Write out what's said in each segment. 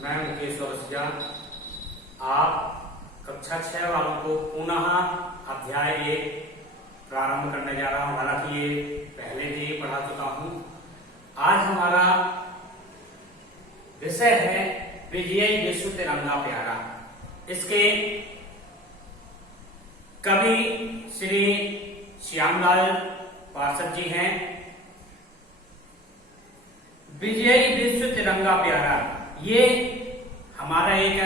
मैं मुकेश औरसिया आप कक्षा 6 वालों को पुनः अध्याय 1 प्रारंभ करने जा रहा हूं। हालांकि ये पहले भी पढ़ा चुका हूं। आज हमारा विषय है विजयी विश्व तिरंगा प्यारा। इसके कवि श्री श्यामलाल पार्षद जी हैं। विजयी विश्व तिरंगा प्यारा ये हमारा एक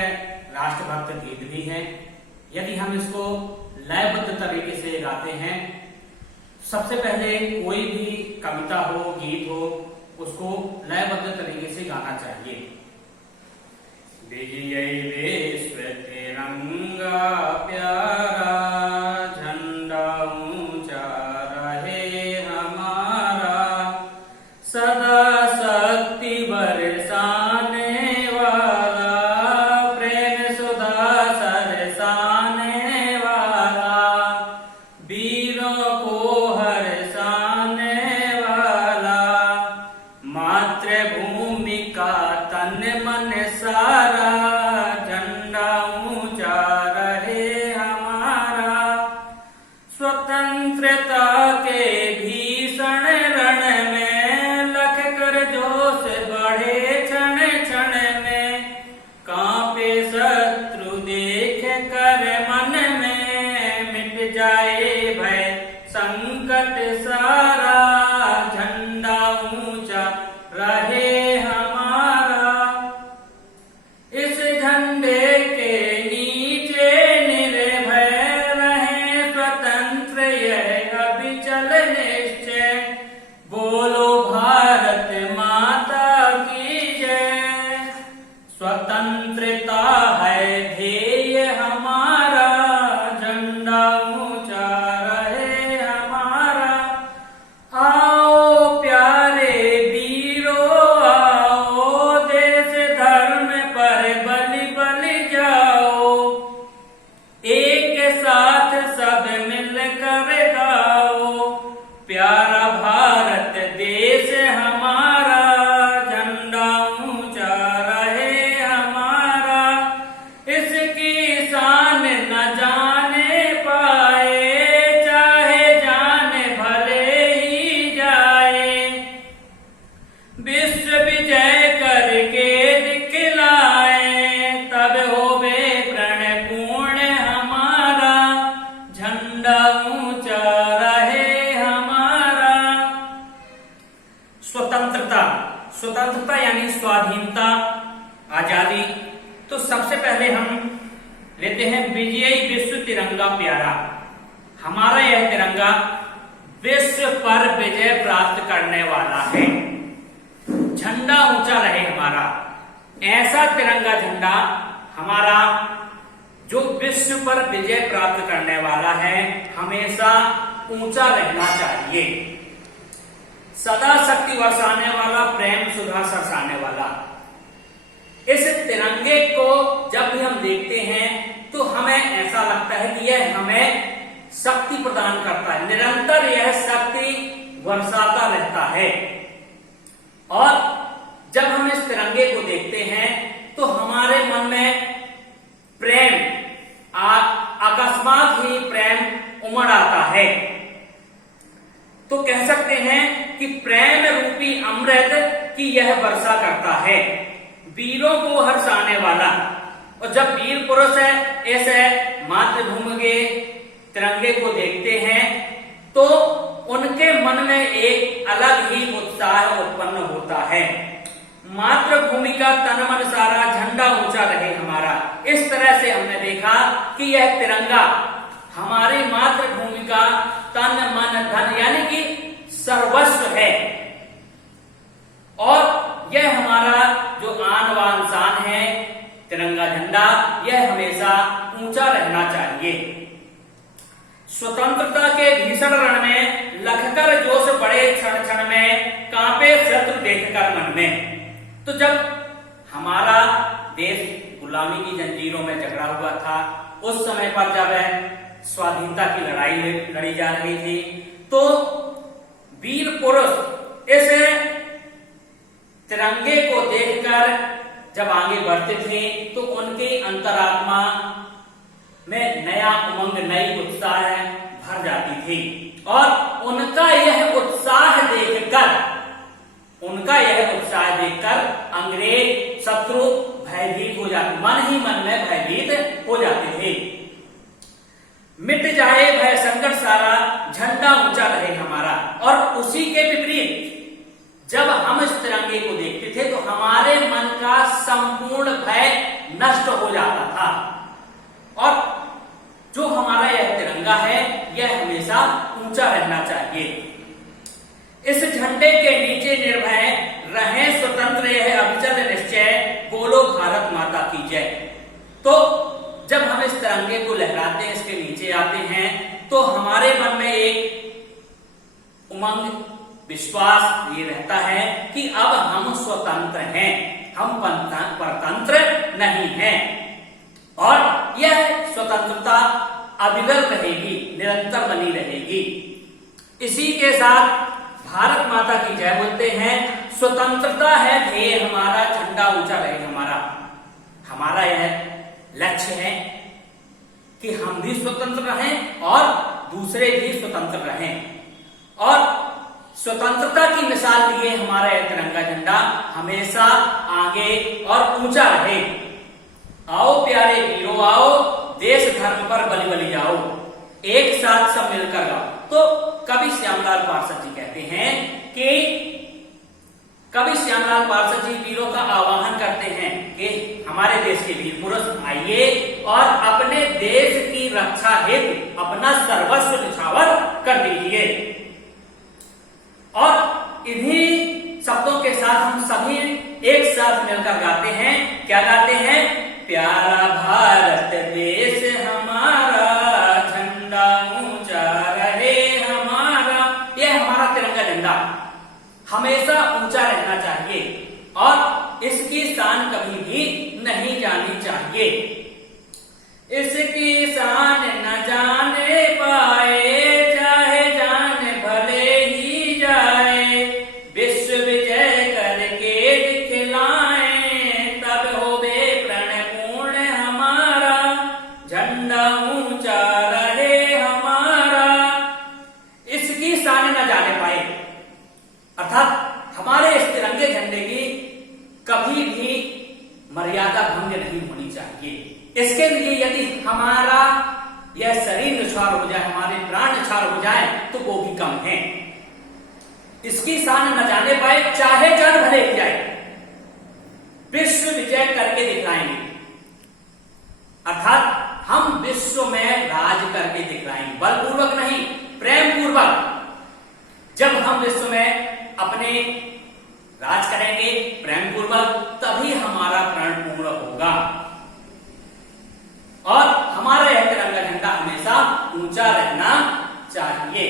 राष्ट्रभक्त गीत भी है। यदि हम इसको लयबद्ध तरीके से गाते हैं, सबसे पहले कोई भी कविता हो, गीत हो, उसको लयबद्ध तरीके से गाना चाहिए। विजयी विश्व तिरंगा प्यारा, झंडा ऊंचा रहे हमारा, सदा शक्ति बरसाने वाला, प्रेम सुधा सरसाने वाला, वीरों को हर्षाने वाला, मातृभूमि का तन मन सारा, झंडा ऊंचा रहे हमारा, स्वतंत्रता के भीषण रण में लख कर जोश बढ़े क्षण क्षण में, कांपे शत्रु देख कर मन में, मिट जाए भय संकट सारा, झंडा ऊंचा रहे हमारा। इस झंडे के नीचे निर्भय रहे स्वतंत्र यह अविचल निश्चय, बोलो भारत माता की जय। स्वतंत्रता है ध्येय हमारा, झंडा ऊंचा रहे हमारा। आओ प्यारे वीरों आओ, देश धर्म पर बलि बलि जाओ, एक साथ सब मिलकर गाओ, प्यारा भारत देश हमारा, झंडा ऊंचा रहे हमारा। इसकी शान न जाने पाए, चाहे जान भले ही जाए, विश्व विजय करके दिखलाए, तब होवे प्रण पूर्ण हमारा, झंडा ऊंचा रहे हमारा। स्वतंत्रता यानी स्वाधीनता, आजादी। तो सबसे पहले हम लेते हैं विजयी विश्व तिरंगा प्यारा। हमारा यह तिरंगा विश्व पर विजय प्राप्त करने वाला है, झंडा ऊंचा रहे हमारा। ऐसा तिरंगा झंडा हमारा जो विश्व पर विजय प्राप्त करने वाला है, हमेशा ऊंचा रहना चाहिए। सदा शक्ति बरसाने वाला, प्रेम सुधा सरसाने वाला। इस तिरंगे को जब भी हम देखते हैं तो हमें ऐसा लगता है कि यह हमें शक्ति प्रदान करता है, निरंतर यह शक्ति बरसाता रहता है। और जब हम इस तिरंगे को देखते हैं तो हमारे मन में प्रेम, अकस्मात ही प्रेम उमड़ आता है। तो कह सकते हैं कि प्रेम रूपी अमृत की यह वर्षा करता है, वीरों को हर्षाने वाला। और जब वीर पुरुष ऐसे मातृभूमि के तिरंगे को देखते हैं तो उनके मन में एक अलग ही उत्साह उत्पन्न होता है। मातृभूमि का तन मन सारा, झंडा ऊंचा रहे हमारा। इस तरह से हमने देखा कि यह तिरंगा हमारी मातृभूमि का तन मन धन यानी कि सर्वस्व है। और यह हमारा जो आन बान शान है, तिरंगा झंडा, यह हमेशा ऊंचा रहना चाहिए। स्वतंत्रता के भीषण रण में लखकर जोश बढ़े क्षण क्षण में, कांपे शत्रु देखकर मन में। तो जब हमारा देश गुलामी की जंजीरों में जकड़ा हुआ था, उस समय पर जब स्वाधीनता की लड़ाई लड़ी जा रही थी, तो वीर पुरुष इस तिरंगे को देखकर जब आगे बढ़ते थे तो उनके अंतरात्मा में नया उमंग, नई उत्साह भर जाती थी और उनका यह उत्साह देखकर अंग्रेज शत्रु भयभीत हो जाते, मन ही मन में भयभीत हो जाते थे। मिट जाए भय संकट सारा, झंडा ऊंचा रहे हमारा। और उसी के विपरीत जब हम इस तिरंगे को देखते थे तो हमारे मन का संपूर्ण भय नष्ट हो जाता था और जो हमारा यह तिरंगा है यह हमेशा ऊंचा रहना चाहिए। इस झंडे के नीचे निर्भय रहें स्वतंत्र, यह अविचल निश्चय, बोलो भारत माता की जय। तो जब हम इस तिरंगे को लहराते हैं, इसके नीचे आते हैं, तो हमारे मन में एक उमंग, विश्वास ये रहता है कि अब हम स्वतंत्र हैं, हम परतंत्र नहीं हैं और यह स्वतंत्रता अविरल रहेगी, निरंतर बनी रहेगी। इसी के साथ भारत माता की जय बोलते हैं। स्वतंत्रता है ध्येय हमारा, झंडा ऊंचा रहे हमारा। हमारा यह लक्ष्य है कि हम भी स्वतंत्र रहें और दूसरे भी स्वतंत्र रहें और स्वतंत्रता की मिसाल लिए हमारा यह तिरंगा झंडा हमेशा आगे और ऊंचा रहे। आओ प्यारे वीरों आओ, देश धर्म पर बलि बलि जाओ, एक साथ सब मिलकर गाओ। तो कवि श्यामलाल पार्षद जी कहते हैं कि कवि श्यामलाल पार्षद जी वीरों का आह्वान करते हैं कि हमारे देश के वीर पुरुष आइए और अपने देश की रक्षा हेतु अपना सर्वस्व निछावर कर दीजिए। और इन्हीं शब्दों के साथ हम सभी एक साथ मिलकर गाते हैं। क्या गाते हैं? प्यारा भारत देश हमारा, झंडा ऊंचा रहे हमारा। यह हमारा तिरंगा झंडा हमेशा ऊंचा रहना चाहिए और इसकी शान कभी भी नहीं जानी चाहिए। इसकी शान न जाने पाए चाहे जान भले ही जाए, विश्व विजय करके दिखलाएं तब होवे प्रणपूर्ण हमारा, झंडा ऊंचा रहे हमारा। इसकी शान न जाने पाए अर्थात हमारे इस तिरंगे झंडे की कभी भी मर्यादा भंग नहीं होनी चाहिए। इसके लिए यदि हमारा यह शरीर निछावर हो जाए, हमारे प्राण निछावर हो जाए तो वो भी कम है। इसकी शान न जाने पाए चाहे जान भले ही जाए, विश्व विजय करके दिखलाएंगे अर्थात हम विश्व में राज करके दिखलाएंगे, बलपूर्वक नहीं प्रेम पूर्वक। जब हम विश्व में अपने राज करेंगे प्रेम पूर्वक, तभी हमारा प्रण पूर्ण होगा और हमारा यह तिरंगा झंडा हमेशा ऊंचा रहना चाहिए।